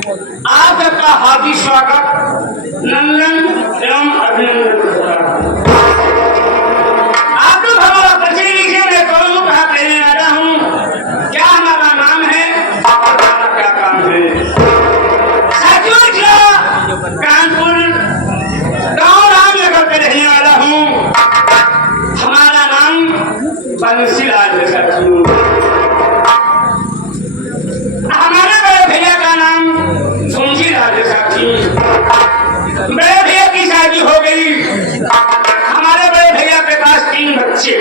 आप सबका हार्दिक स्वागत नंदन एवं अभिनंदन। आप लोग हमारा परिचय लीजिए। मैं कौन कहाँ पहले आया हूँ, क्या हमारा नाम है, हमारा क्या काम है। साथियों, कानपुर गाँव रामनगर पे रहने वाला हूँ। हमारा नाम बंसीलाल है साथियों। हमारे बड़े भैया का नाम सुंजीलाल है साथी। बड़े भैया की शादी हो गई। हमारे बड़े भैया के पास 3 बच्चे।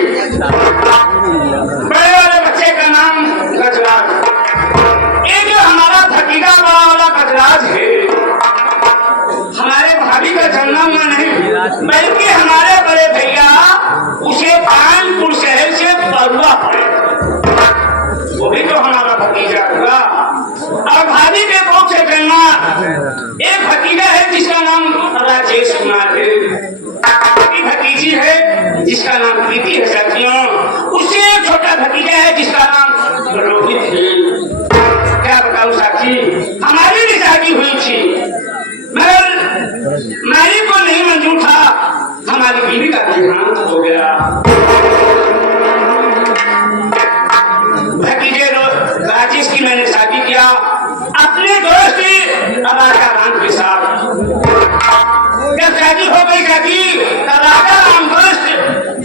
बड़े वाले बच्चे का नाम गजराज। ये जो हमारा भतीजा बड़ा वाला गजराज है, हमारे भाभी का जन्म नहीं, बल्कि हमारे बड़े भैया उसे कानपुर शहर से बरुआ पड़े, वो भी तो हमारा भतीजा हुआ। और भाभी के कोख से जन्मा एक भतीजा है जिसका नाम राजेश कुमार है। एक भतीजी है जिसका नाम प्रीति है साथियों। उससे एक छोटा भतीजा है जिसका नाम रोहित है। क्या बताऊं साथी, हमारी भी शादी हुई थी मगर माई को नहीं मंजूर था। हमारी बीवी का देहांत हो गया। भतीजे राजेश की मैंने शादी किया अपने दोस्त राजा राम के साथ। जब शादी हो गई शादी, राजा राम दोस्त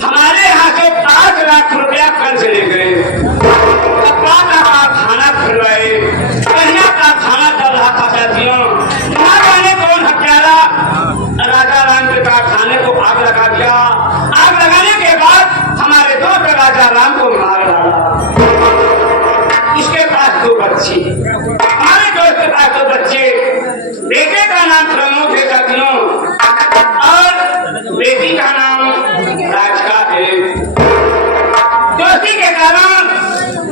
हमारे यहाँ से 5 लाख रुपया कर्ज ले गए। कपड़ा का खाना खुलवाए, कन्या का खाना चल रहा था साथियों। ना जाने कौन हत्यारा राजा राम के खाने को आग लगा दिया। आग लगाने के बाद हमारे दोस्त राजा राम को मार डाला। उसके पास 2 बच्चे, हमारे दोस्त के पास 2 बच्चे। बेटे का नाम प्रमोद है साथियों और बेटी का नाम राजका है। दोस्ती के कारण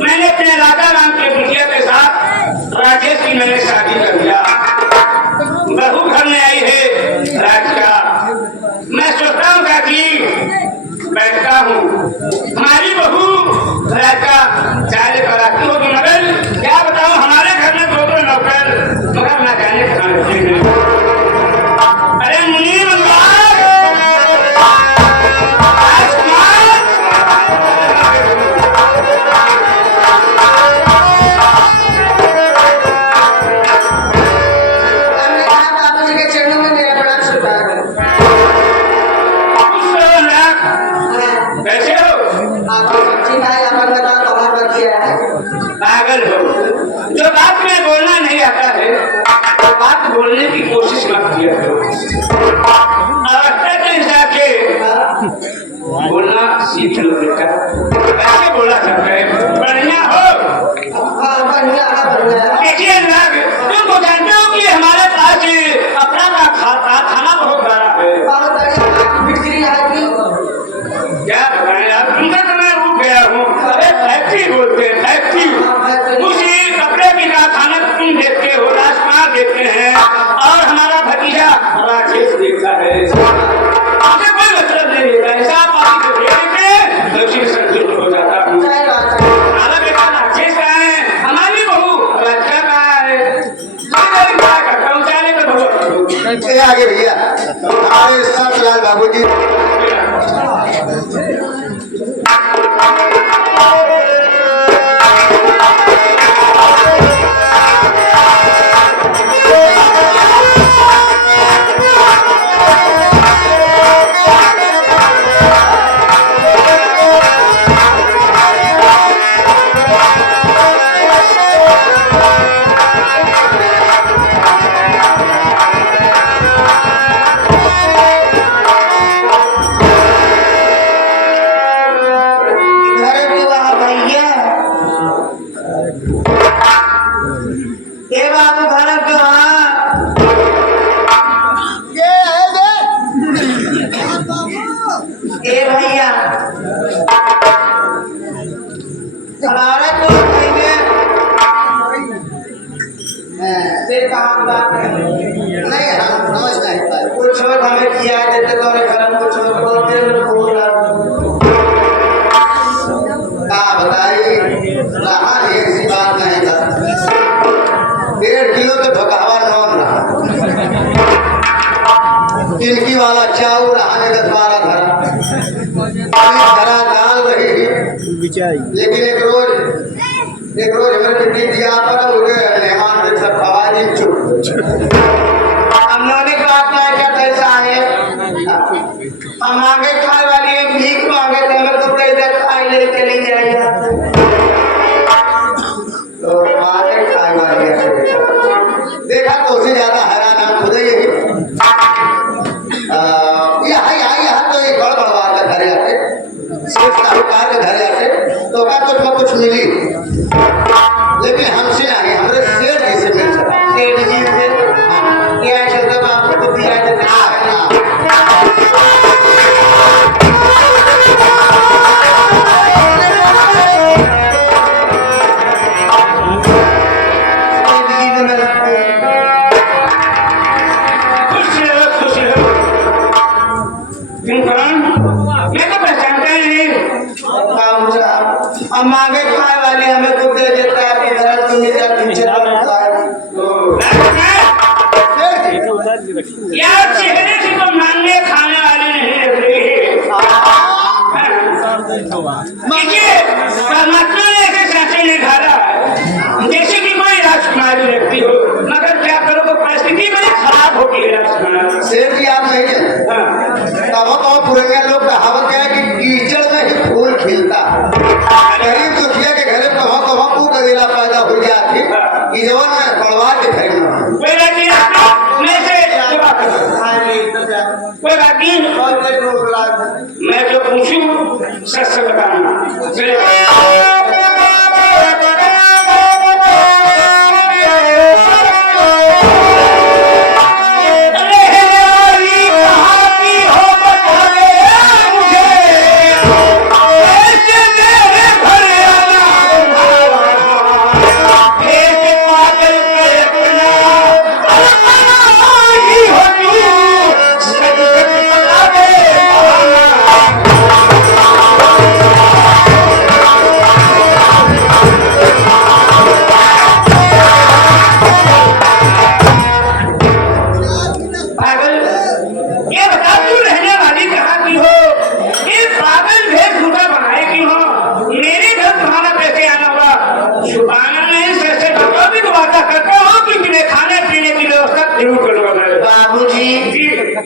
मैंने अपने राजा राम के बिटिया के साथ राजेश की मैंने शादी कर दिया। बहू घर में आई है राजका। मैं सोचता हूँ कि बैठता हूँ, हमारी बहू राजका चाय लेकर आती होगी, मगर क्या बताऊँ हमारे घर में 2 नौकर मगर ना जाने कहाँ रहते हैं। अरे मुनीम पागल हो, जो बात में बोलना नहीं आता है तो बात बोलने की कोशिश मत किया करो। अवस्था के हिसाब से बोलना सीख लो बेटा। कैसे बोला जाता है, बढ़िया हो। देखिए नाग, तुम जानते हो कि हमारे पास अपना का खाना बहुत बड़ा है। क्या बताएं आप, तुमसे तो मैं रुक गया हूँ। अरे फैक्ट्री बोलते हैं, फैक्ट्री। उसी कपड़े की कारखाना तुम देखते हो, राजकुमार देखते हैं और हमारा भतीजा राजेश देखता है। आपसे कोई मतलब नहीं लेता है। ऐसा पानी को दे देते लक्ष्मी संतुष्ट हो जाता हूँ। हमारा बेटा राजेश का है, हमारी बहू राजा का है। क्या करता हूँ, जाने का बहुत आगे भैया हमारे सतलाल बाबू जी। कुछ हमें किया देते तो हमें कर्म कुछ बोलते का बताइए, रहा एक सी बात नहीं था। 1.5 किलो तो भगावा लेकिन एक रोज हमारे पिंडी दिया पर हो गए मेहमान ने सब आवाज चुप हम लोगों ने कहा था क्या कैसा है हम मांगे खाए वाली है भीख मांगे थे हमें तो इधर खाई ले चली जाएगा तो मांगे खाए वाली है देखा तो उससे ज्यादा हैरान हम खुद ही यहाँ तो एक गड़बड़वार का घर आते शेख साहूकार के घर आते तो क्या कुछ में कुछ मिली लेकिन हमसे नहीं हमारे सेठ जी से मिल सका सेठ जी से क्या शब्द आपको दिया हम मांगे खाए वाली हमें खुद दे देता है कि घर तुम मेरा पीछे यार चेहरे से तो मांगे खाने वाले नहीं लग रही देखिए परमात्मा ने ऐसे सांसें नहीं ढाला जैसे कि कोई राजकुमारी व्यक्ति हो मगर क्या करो तो परिस्थिति बड़ी खराब होती है राजकुमार सेठ जी आप नहीं जानते तब पुराने लोग कहावत क्या है कि कीचड़ में ही फूल खिलता गरीब दुखिया के घरे कहाँ पूरा गदेला पैदा हो जाती कि जवन में बड़वा के घर में कोई बात नहीं मैं से कोई बात नहीं मैं जो पूछूं सच से बताऊंगा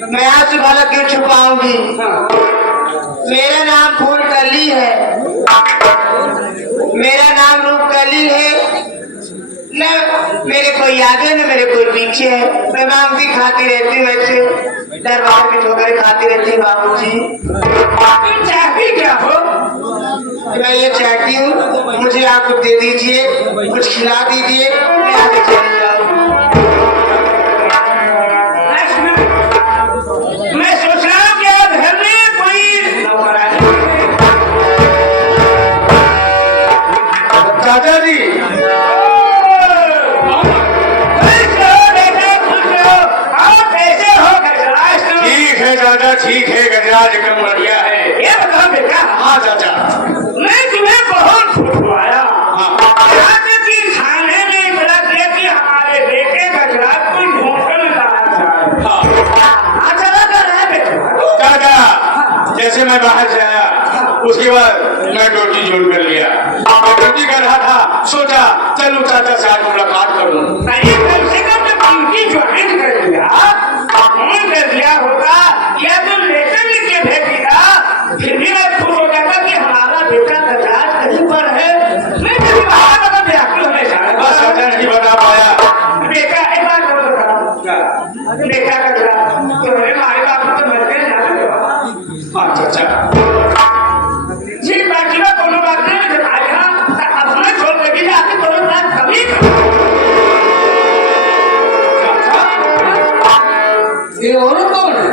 मैं आपसे भला क्यों छुपाऊंगी मेरा नाम फूलकली है मेरा नाम रूपकली है न मेरे कोई आगे न मेरे कोई पीछे है मैं मांगती खाती रहती हूँ वैसे दरबार की ठोकरें खाती रहती हूँ बाबूजी चाहती क्या हो मैं ये चाहती हूँ मुझे आप कुछ दे दीजिए कुछ खिला दीजिए मैं आगे चली जाऊँ मैं सोच रहा हूँ कि आप घर में कोई चाचा जी ठीक है चाचा ठीक है गजराज एकदम बढ़िया है ये बताओ बेटा हाँ चाचा मैं तुम्हें बहुत खुशवाया यहाँ तक कि खाने में इतना किया कि हमारे बेटे गजराज को ढूंढकर लाया जाए हाँ चला कर है बेटा चाचा जैसे मैं बाहर से आया उसके बाद मैं ड्यूटी ज्वाइन कर लिया ड्यूटी कर रहा था सोचा चलो चाचा से आज मुलाकात करूं नहीं कम से कम तो ड्यूटी ज्वाइन कर लिया फोन कर दिया होता या तो लेटर लिख के भेज दिया फिर भी मैं खुश हो जाता कि हमारा बेटा गजराज कहीं पर है मैं कभी बाहर बता व्याकुल हमेशा बस चाचा नहीं बता पाया बेटा एक बात और बताओ बेटा गजराज तुम्हारे माए बाप तो मर गए ना हाँ चाचा जी बाकी का कोनो बात नहीं जब आया अपने छोड़ के भी जाके कोनो बात कभी ये और कौन है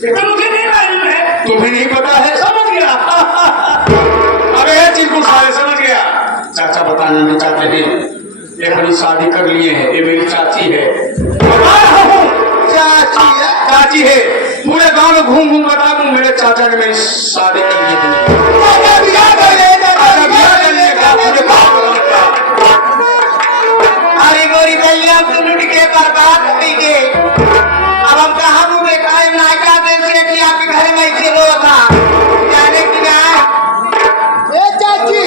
ये तो मुझे नहीं मालूम है तुम्हें नहीं पता है समझ गया अरे ये चीज को सारे समझ गया चाचा बताना नहीं चाहते हैं ये हमारी शादी कर लिए हैं ये मेरी चाची है चाची है पूरे गांव में घूम घूम बता दूं मेरे चाचा ने मेरी शादी कर ली अरे गोरी भैया हम तो लुट के बर्बाद होंगे अब हम कहाँ मुँह बेटा नायका देश से आपके घर में ऐसे हो था जाने की ना चाची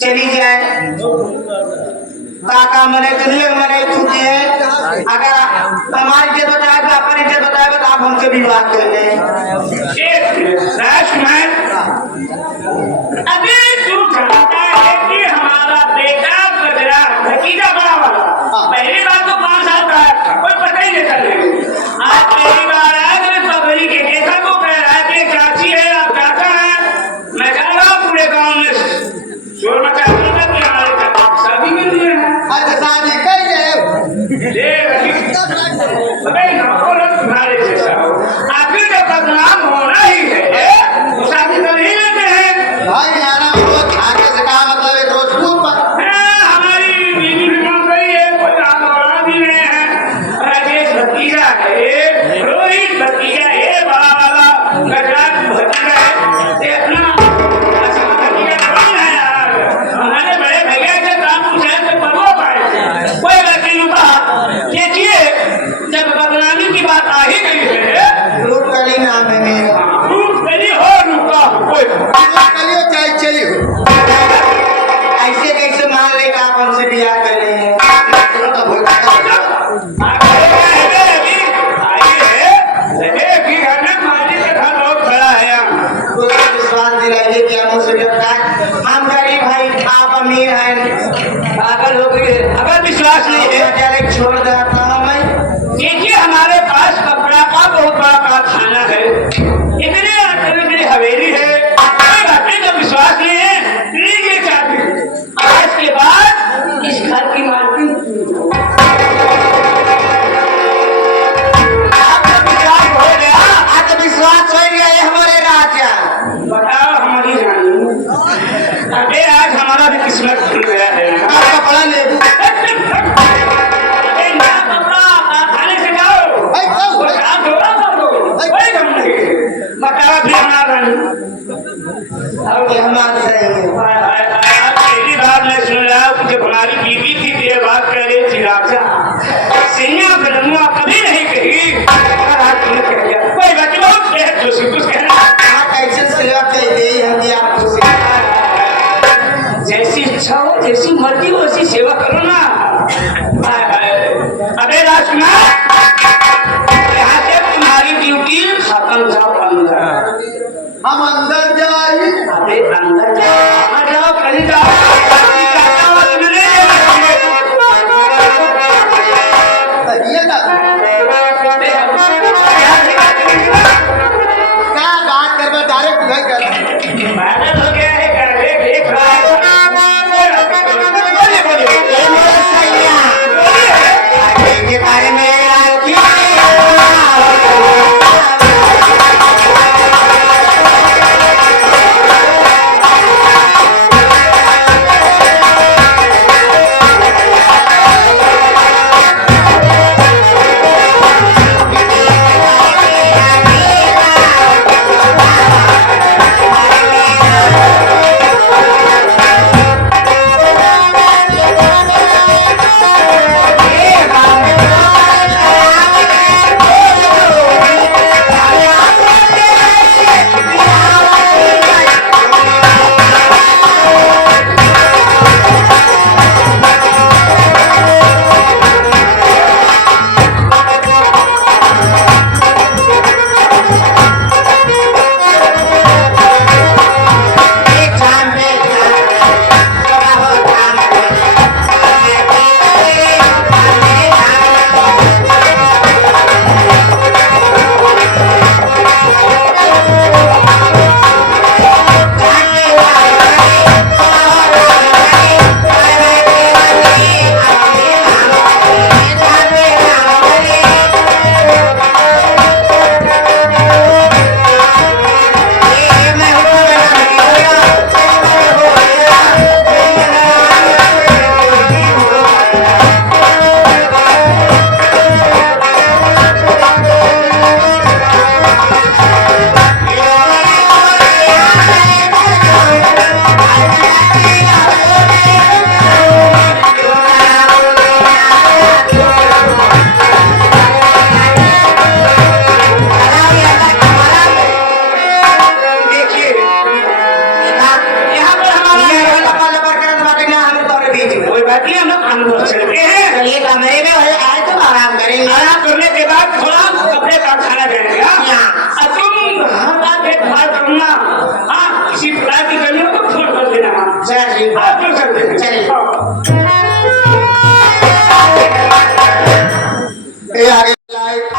चली जाए। काका मने दुनिया मने छूटी है। अगर हमारी इज्जत बताए तो अपन इज्जत बताए तो आप हमसे विवाह कर ले। राजकुमार, अभी तू जानता है कि हमारा बेटा गजरा भतीजा बड़ा वाला पहली बार तो 5 साल का था, कोई पता ही नहीं चले। आज पहली बार आया तो पगड़ी के देखा तो कह रहा है कि चाची है आप चाचा है। मैं कह रहा हूँ पूरे गाँव में शोर मचा रहा था कि हमारे चाचा की शादी कर लिए हैं। अच्छा शादी कर ले। अबे नौकर तुम्हारे जैसा हो, आखिर जब बदनाम होना ही है तो शादी कर ही लेते हैं। भाई यार वो खाने से का मतलब है रोज खूब हमारी बीवी भी मान रही है, कोई काम वाला भी नहीं है। राजेश भतीजा है, रोहित भतीजा है, बड़ा वाला गजराज भतीजा है। ये अपना असली भतीजा कौन है यार? हमारे बड़े भैया से काम पूछे तो बनो पाए। कोई लड़की ने कहा देखिए जब बदनामी की बात आ ही गई है, रूप कली नाम है मेरा। रूप कली हो रुका कोई कलियो चाहे चलियो। ऐसे कैसे मान ले आप हमसे ब्याह कर ले हैं? विश्वास दिलाइए कि हम उसे हम गरीब भाई आप अमीर हैं पागल हो गए। अगर विश्वास नहीं है डायरेक्ट छोड़ देता हूँ मैं। देखिए हमारे पास कपड़ा का बहुत बड़ा कारखाना है, इतने मेरी हवेली है। कोई बातें का विश्वास नहीं है, लीजिए चाबी। आज के बाद इस घर की मालकिन आपका विश्वास हो गया। आपका विश्वास हो गया ये हमारे राजा। बताओ हमारी रानी। अबे आज हमारा भी किस्मत खुल गया है। आपका बड़ा लेबू। अबे ना कपड़ा कारखाने से जाओ, वो काम थोड़ा कर दो, कोई काम नहीं। बताओ भी हमारा रानी। और ये हमारे सही है। पहली बार मैं सुन रहा हूँ कि जब हमारी बीवी थी तो ये बात कह रही थी राजा सिंह फिल्मुआ कभी नहीं कही और आज तुमने कह दिया। कोई बात नहीं, बहुत कुछ कहना। आप कैसे सेवा कर दे हम भी आपको जैसी इच्छा हो, जैसी मर्जी हो वैसी सेवा करो ना। हाय हाय। अबे राजकुमार, यहाँ से तुम्हारी ड्यूटी खत्म, जाओ अंदर। हम अंदर जाए। अबे अंदर जाओ, आ जाओ, कहीं जाओ। ये ना क्या बात कर मैं डायरेक्ट नहीं कर। पागल हो गया है, गधे देख रहा है। बोलिए, बोलिए। के बारे में चलिए आप लोग चलते हैं। चलिए। ये आगे लाइट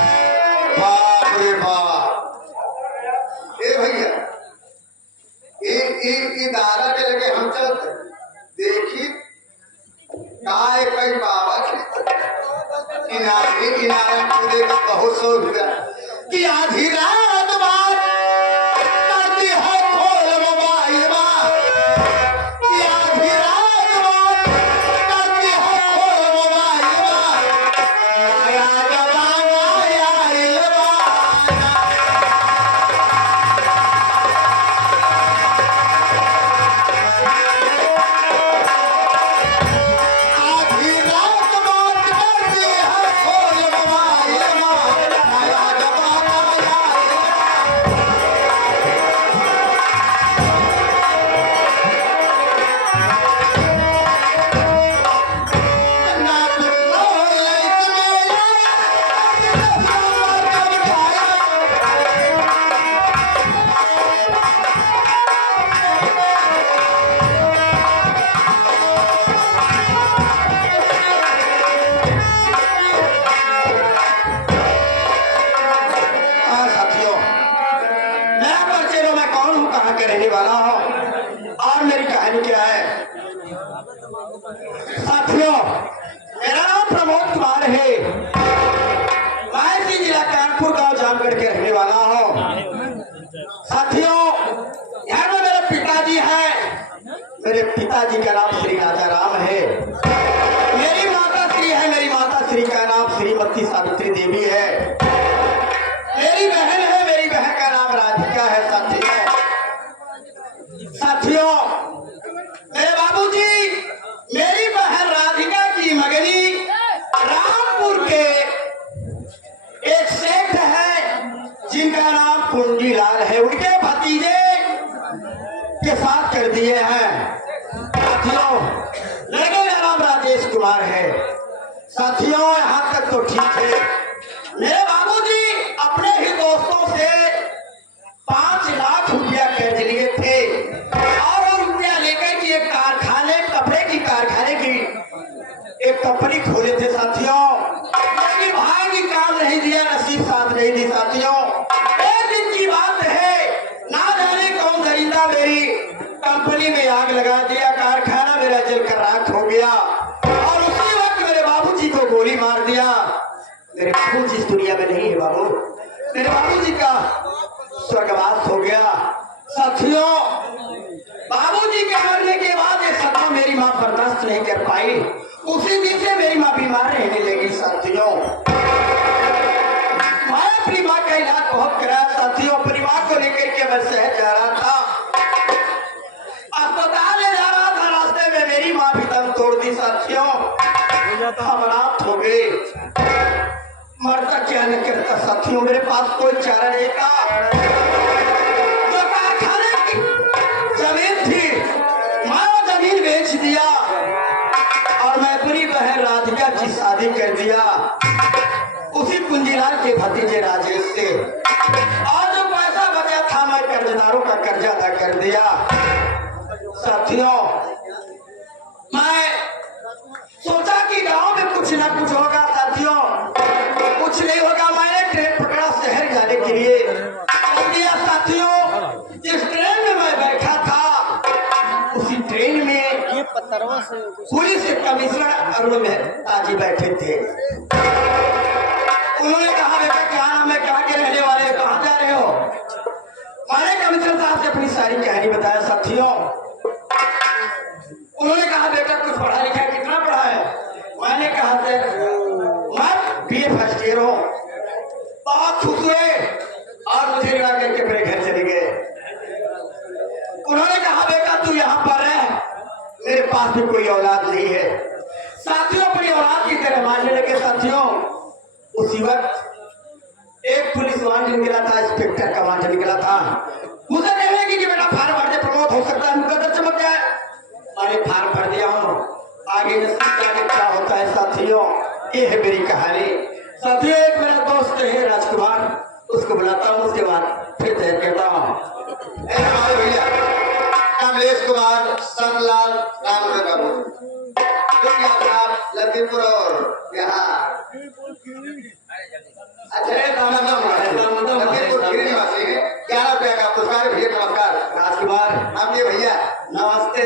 बाप रे बाप ए भैया ये दारा के लगे हम चलते देखी काय कई बाबा के किनारे पूरे का बहुत शौक हुआ कि आधी रात बात करती है खोल मोबाइल कि आधी रात बात करती है खोल मोबाइल आया जवाना आया इलवाना आधी रात बात करती है खोल मोबाइल आया जवाना आया ना तुमको लाइट में साथियों मेरा परिचय लो मैं कौन हूँ कहाँ के रहने वाला हूँ और मेरी कहानी क्या है साथियों मेरा नाम प्रमोद कुमार है मैं इसी जिला कानपुर गांव जामगढ़ के रहने वाला हूँ साथियों यहाँ में मेरे पिताजी हैं मेरे पिताजी का नाम श्री राजा राम है मेरी माता श्री है मेरी माता श्री का नाम श्रीमती सावित्री देवी है मेरी बहन है मेरी बहन का नाम राधिका है साथियों मेरे बाबूजी मेरी बहन राधिका की मगनी रामपुर के एक सेठ है जिनका नाम कुंडीलाल है उनके भतीजे के साथ कर दिए हैं साथियों लड़के का नाम राजेश कुमार है साथियों यहाँ तक तो ठीक है मेरे बाबूजी अपने ही दोस्तों से 5 लाख रुपया कर्ज लिए थे और वो रुपया लेकर के एक कारखाने कपड़े की कारखाने की एक कंपनी खोले थे साथियों लेकिन भाग्य काम नहीं दिया नसीब साथ नहीं दी साथियों एक दिन की बात है ना जाने कौन दरिंदा मेरी कंपनी में आग लगा दिया कारखाना मेरा जलकर राख हो गया और उसी वक्त मेरे बाबूजी को गोली मार दिया मेरे बाबूजी इस दुनिया में नहीं है बाबू मेरे बाबूजी का स्वर्गवास हो गया साथियों बाबूजी के मरने के बाद ये सदमा मेरी माँ बर्दाश्त नहीं कर पाई उसी दिन से मेरी माँ बीमार रहने लगी साथियों मैं अपनी माँ का इलाज बहुत कराया साथियों अपनी माँ को लेकर के मैं शहर जा रहा था अस्पताल ले जा रहा था रास्ते में मेरी माँ भी दम तोड़ दी साथियों हम रात हो गए मरता क्या नहीं करता साथियों मेरे पास कोई चारा नहीं था जो कारखाने की जमीन थी मैं वो जमीन बेच दिया और मैं अपनी बहन राधिका की शादी कर दिया उसी कुंजीलाल के भतीजे राजेश से और जो पैसा बचा था मैं कर्जदारों का कर्जा अदा कर दिया साथियों मैं सोचा कि गांव में कुछ ना कुछ होगा साथियों कुछ नहीं होगा मैंने ट्रेन पकड़ा शहर जाने के लिए दिया साथियों जिस ट्रेन में मैं बैठा था उसी ट्रेन में पुलिस कमिश्नर अरुण मेहता जी बैठे थे उन्होंने कहा बेटा क्या नाम है कहाँ के रहने वाले हो कहाँ जा रहे हो मैंने कमिश्नर साहब से अपनी सारी कहानी बताया साथियों उन्होंने कहा बेटा कुछ पढ़ा लिखा कितना पढ़ा है मैंने कहा मैं BA फर्स्ट ईयर हूँ बहुत खुश हुए और मुझे रिवा करके अपने घर चले गए उन्होंने कहा बेटा तू यहाँ पर है मेरे पास भी कोई औलाद नहीं है साथियों अपनी औलाद की तरह मानने लगे साथियों उसी वक्त एक पुलिस वाहन निकला था इंस्पेक्टर का वाहन निकला था मुझे कहने की कि बेटा फार्म भर प्रमोट हो सकता है मुकदर चमक गया सारे फार्म भर दिया हूँ। आगे नसीब जाने क्या होता है साथियों, ये है मेरी कहानी। साथियों एक मेरा दोस्त है राजकुमार, उसको बुलाता हूँ, उसके बाद फिर तय करता हूँ। हमारे भैया कमलेश कुमार संतलाल नाम से करो लखीमपुर और बिहार। अच्छा लखीमपुर खीरी निवासी है। 11 रुपया का पुरस्कार। भैया नमस्कार। राजकुमार हम ये भैया नमस्ते,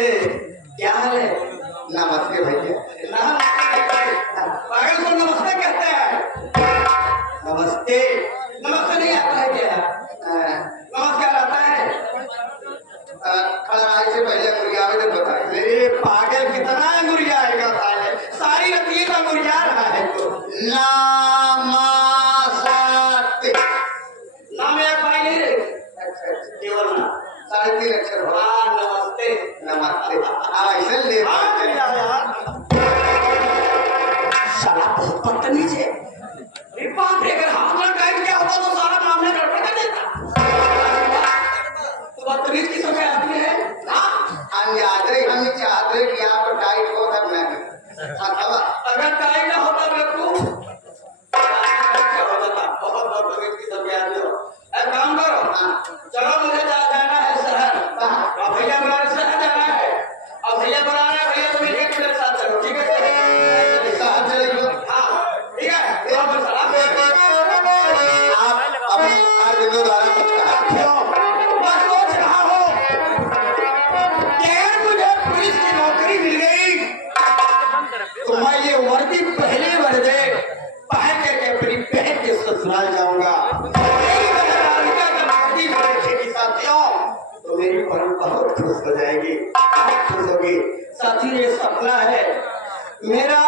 क्या हाल है? नमस्ते भैया। पागल को नमस्ते कहते हैं। नमस्ते नमस्ते नहीं आता है क्या? नमस्कार आता है? खलनाई से पहले कोई आवेदन बताए। अरे पागल कितना गुरियाएगा साले, सारी रतिये का गुरिया रहा है तो। नमस्ते। नाम एक भाई नहीं रे, अच्छा केवल ना। 3.5 अक्षर हो। हाँ नमस्ते। नमस्ते। अब ऐसे ले हाँ चल जा यार। साला बहुत बदतमीज है। अरे बाप रे, अगर हाथ लग गए क्या होता तो सारा मामला गड़बड़ कर देता। तो बदतमीज किस समय आदमी है? हाँ हम याद रहे, हम चाहते हैं कि यहाँ पर टाइट हो तब नहीं। अथवा अगर टाइम ना होता मेरे को क्या हो जाता। बहुत बदतमीज किस्म के आदमी हो। एक काम करो, चलो मुझे जाना है शहर। अब भैया बुलाने शहर जाना है, अब भैया बुलाना है, भैया तुम एक मेरे साथ चलो, ठीक है? साथ चलेंगे। हाँ ठीक है, तो आप सलाम आप अपने आर्थिकों द्वारा कुछ कहा। क्यों? मैं सोच रहा हूँ कि अगर मुझे पुलिस की नौकरी मिल गई तो मैं ये वर्दी पहले वर्दे पहन करके अपनी बहन के ससुराल जाऊंगा। मेरी बहन राधिका जब वर्दी देखेगी साथियों तो मेरी बहन बहुत खुश हो जाएगी, बहुत खुश होगी। साथी ये सपना है मेरा,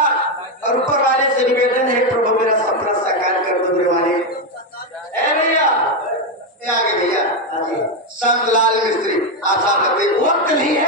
और ऊपर वाले से निवेदन है प्रभु मेरा सपना साकार कर दो मेरे मालिक। ए भैया ये आगे भैया हाँ जी। संतलाल मिस्त्री आशा करते वक्त नहीं है